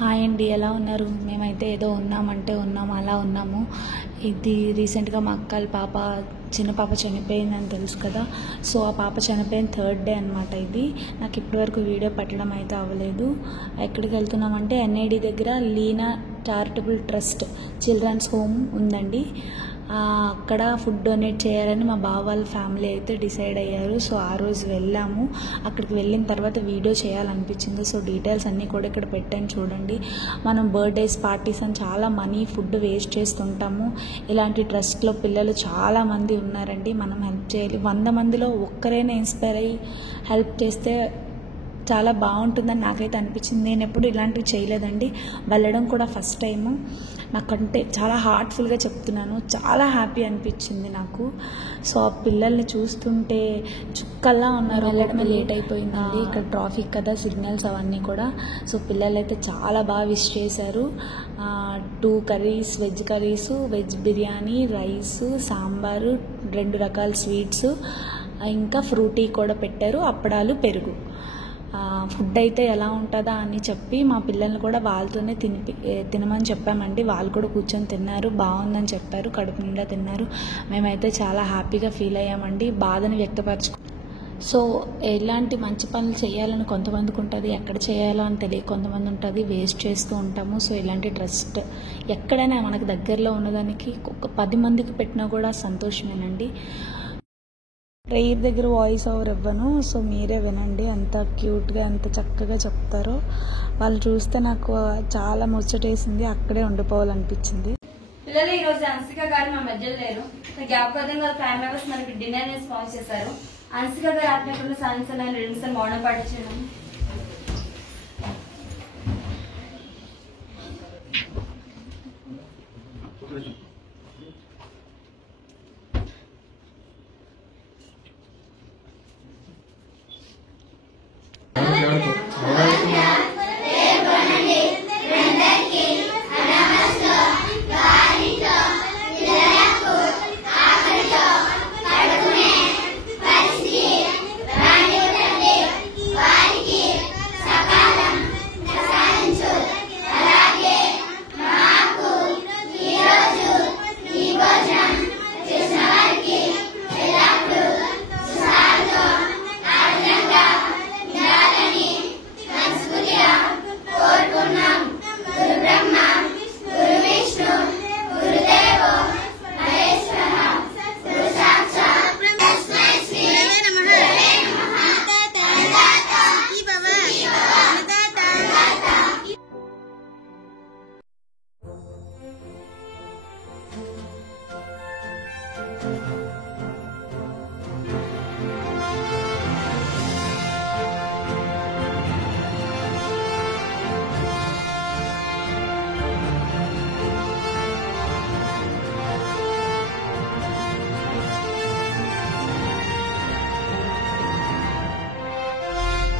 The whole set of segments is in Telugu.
హాయ్ అండి, ఎలా ఉన్నారు? మేమైతే ఏదో ఉన్నామంటే ఉన్నాము, అలా ఉన్నాము. ఇది రీసెంట్గా మా అక్కల పాప, చిన్న పాప చనిపోయిందని తెలుసు కదా. సో ఆ పాప చనిపోయిన 3rd డే అనమాట. ఇది నాకు ఇప్పటివరకు వీడియో పెట్టడం అయితే అవ్వలేదు. ఎక్కడికి వెళ్తున్నామంటే NID దగ్గర Leena charitable trust children's home ఉందండి. అక్కడ ఫుడ్ డొనేట్ చేయాలని మా బావ వాళ్ళ ఫ్యామిలీ అయితే డిసైడ్ అయ్యారు. సో ఆ రోజు వెళ్ళాము. అక్కడికి వెళ్ళిన తర్వాత వీడియో చేయాలనిపించింది. సో డీటెయిల్స్ అన్నీ కూడా ఇక్కడ పెట్టాను చూడండి. మనం బర్త్డేస్, పార్టీస్ అని చాలా మనీ, ఫుడ్ వేస్ట్ చేస్తుంటాము. ఇలాంటి ట్రస్ట్లో పిల్లలు చాలామంది ఉన్నారండి. మనం హెల్ప్ చేయాలి. 100 మందిలో ఒక్కరైనా ఇన్స్పైర్ అయ్యి హెల్ప్ చేస్తే చాలా బాగుంటుందని నాకైతే అనిపించింది. నేను ఎప్పుడు ఇలాంటివి చేయలేదండి. వెళ్ళడం కూడా ఫస్ట్ టైము. నాకంటే చాలా హార్ట్ఫుల్గా చెప్తున్నాను. చాలా హ్యాపీ అనిపించింది నాకు. సో ఆ పిల్లల్ని చూస్తుంటే చుక్కల్లా ఉన్నారు. వెళ్ళడమే లేట్ అయిపోయిందండి. ఇక్కడ ట్రాఫిక్ కదా, సిగ్నల్స్ అవన్నీ కూడా. సో పిల్లలు అయితే చాలా బాగా విష్ చేశారు. 2 curries, veg curries, veg biryani, rice, sambar, 2 రకాల స్వీట్స్, ఇంకా ఫ్రూటీ కూడా పెట్టారు, అప్పడాలు, పెరుగు. ఫుడ్ అయితే ఎలా ఉంటుందా అని చెప్పి మా పిల్లల్ని కూడా వాళ్ళతోనే తినమని చెప్పామండి. వాళ్ళు కూడా కూర్చొని తిన్నారు. బాగుందని చెప్పారు. కడుపు నిండా తిన్నారు. మేమైతే చాలా హ్యాపీగా ఫీల్ అయ్యామండి. బాధని వ్యక్తపరచుకో. సో ఎలాంటి మంచి పనులు చేయాలని కొంతమందికి ఉంటుంది, ఎక్కడ చేయాలో అని తెలియ కొంతమంది ఉంటుంది. వేస్ట్ చేస్తూ ఉంటాము. సో ఇలాంటి ట్రస్ట్ ఎక్కడైనా మనకు దగ్గరలో ఉన్నదానికి ఒక 10 మందికి పెట్టినా కూడా సంతోషమేనండి. ప్రేయర్ దగ్గర వాయిస్ ఓవర్ ఇవ్వను. సో మీరే వినండి. ఎంత క్యూట్గా, ఎంత చక్కగా చెప్తారో. వాళ్ళు చూస్తే నాకు చాలా ముచ్చటేసింది. అక్కడే ఉండిపోవాలనిపించింది. పిల్లలు ఈ రోజు అన్సిక గారు మా మధ్యలో లేరు. జ్ఞాపకార్థం గారు ఫ్యామిలీ మెంబర్స్ మనకి డిన్నర్ స్పాన్సర్ చేశారు. అన్సిక గారు ఆత్మీయంగా సాధించాలని 2 సార్లు మౌనం పాటించడం.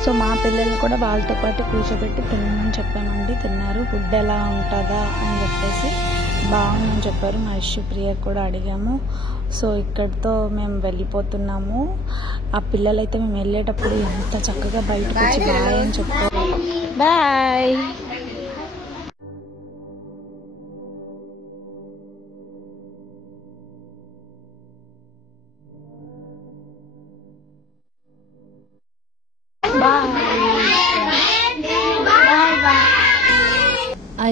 సో మా పిల్లలు కూడా వాళ్ళతో పాటు కూర్చోబెట్టి తినమని చెప్పామండి. తిన్నారు. ఫుడ్ ఎలా ఉంటుందా అని చెప్పేసి బాగుందని చెప్పారు. మా ప్రియ కూడా అడిగాము. సో ఇక్కడితో మేము వెళ్ళిపోతున్నాము. ఆ పిల్లలైతే మేము వెళ్ళేటప్పుడు ఎంత చక్కగా బయటకు వచ్చి బాయ్ అని చెప్పారు. బాయ్.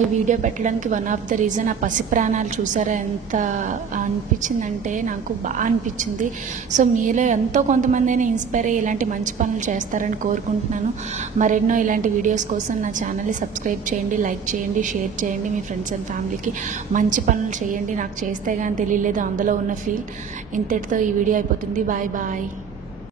ఈ వీడియో పెట్టడానికి వన్ ఆఫ్ ద రీజన్ ఆ పసి ప్రాణాలు చూసారా ఎంత అనిపించిందంటే నాకు బాగా అనిపించింది. సో మీలో ఎంతో కొంతమంది అయినా ఇన్స్పైర్ అయ్యి ఇలాంటి మంచి పనులు చేస్తారని కోరుకుంటున్నాను. మరెన్నో ఇలాంటి వీడియోస్ కోసం నా ఛానల్ని సబ్స్క్రైబ్ చేయండి, లైక్ చేయండి, షేర్ చేయండి. మీ ఫ్రెండ్స్ అండ్ ఫ్యామిలీకి మంచి పనులు చేయండి. నాకు చేస్తే కానీ తెలియలేదు అందులో ఉన్న ఫీల్. ఇంతటితో ఈ వీడియో అయిపోతుంది. Bye bye.